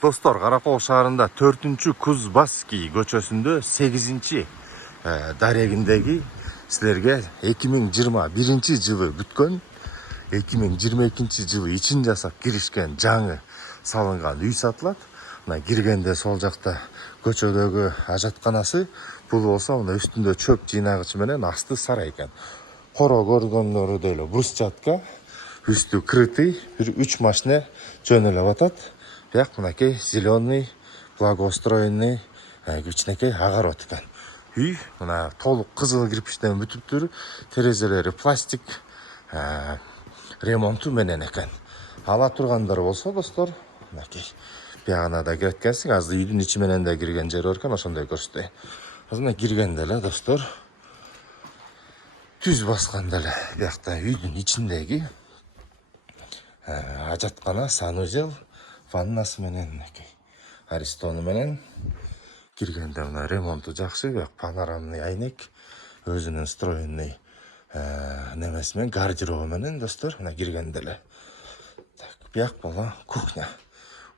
Достор, Каракол шаарында 4-Кузбасский көчөсүндө 8 дарегиндеги силерге 2021 жылы бүткөн, 2022 жылы ичин жасап киришкен жаңы салынган үй сатылат. Мына киргенде сол жакта көчөдөгү ажатканасы, бул болсо мына үстүндө чөп жыйнагычы менен асты сарай экен. Коро көргөндөрү эле брусчатка, үстү крытый, бир 3 машина жөнөлүп атат. Бияк мынакей зеленый, благоустроенный, кичинекей агарып экен. Үй мына толук кызыл кирпичтен бүтүптүр, терезелери пластик, ремонту менен экен. Ала тургандар болсо достор, мынакей биягына да кире эткенсиң, азыр үйдүн ичи менен да кирген жери бар экен, ошондой көрсөтөйүн. Азыр киргенде эле достор, түз басканда эле биякта үйдүн ичиндеги ажаткана, санузел, ваннасы менен, аристону менен киргенде мына ремонту жакшы, бияк панорамный айнек, өзүнүн встроенный немеси менен, гардеробу менен достор, мына киргенде эле. Бияк бола кухня.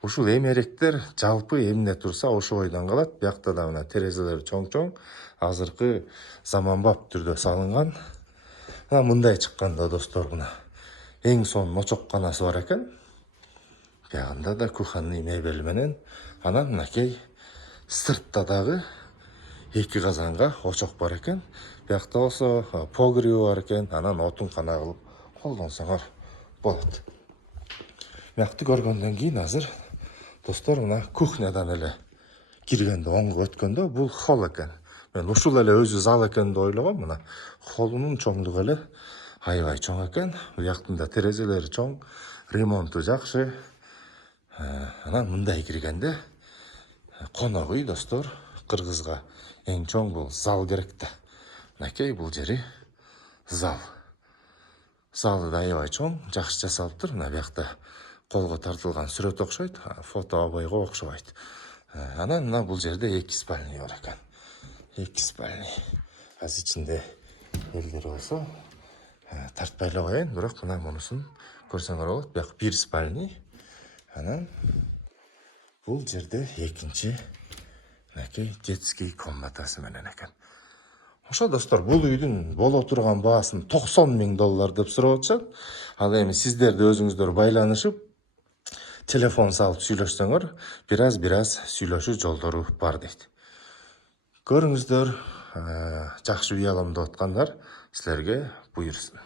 Ушул эмеректер жалпы эмне турса ошо ойдон калат. Биякта да мына терезелери чоң-чоң, азыркы заманбап түрдө салынган. Мына мындай чыкканда достор, мына эң сонун очокканасы бар экен. Биягында да кухонный мебель менен, анан мынакей сыртта дагы 2 казанга очок бар экен. Биякта болсо погреби бар экен, анан отун кана кылып колдонсоңор болот. Биякты көргөндөн кийин азыр достор, мына кухнядан эле киргенде оңго өткөндө бул холл экен. Мен ушул эле өзү зал экен деп ойлогом. Мына холлунун чоңдугу эле аябай чоң экен. Бияктын да терезелери чоң, ремонту жакшы. Анан мындай киргенде конок үй достор, кыргызга эң чоң бул зал керек да. Мынакей бул жери зал. Залы да аябай чоң, жакшы жасалыптыр. Мына биякта колго тартылган сүрөт окшойт, фото обойго окшобойт. Анан мына бул жерде 2 спальный бар экен. 2 спальный. Азыр ичинде элдер болсо тартпай эле коеюн, бирок мына мунусун көрсөңөр болот. Бияк 1 спальный. Анан бул жерде экинчи мынакей детский комнатасы менен экен. Ошо достор, бул үйдүн боло турган баасын $90,000 деп сурап атышат. Ал эми сиздер өзүңүздөр байланышып, телефон салып сүйлөшсөңөр, бир-аз сүйлөшүү жолдору бар дейт. Көрүңүздөр, жакшы үй алам деп аткандар силерге буйрсун.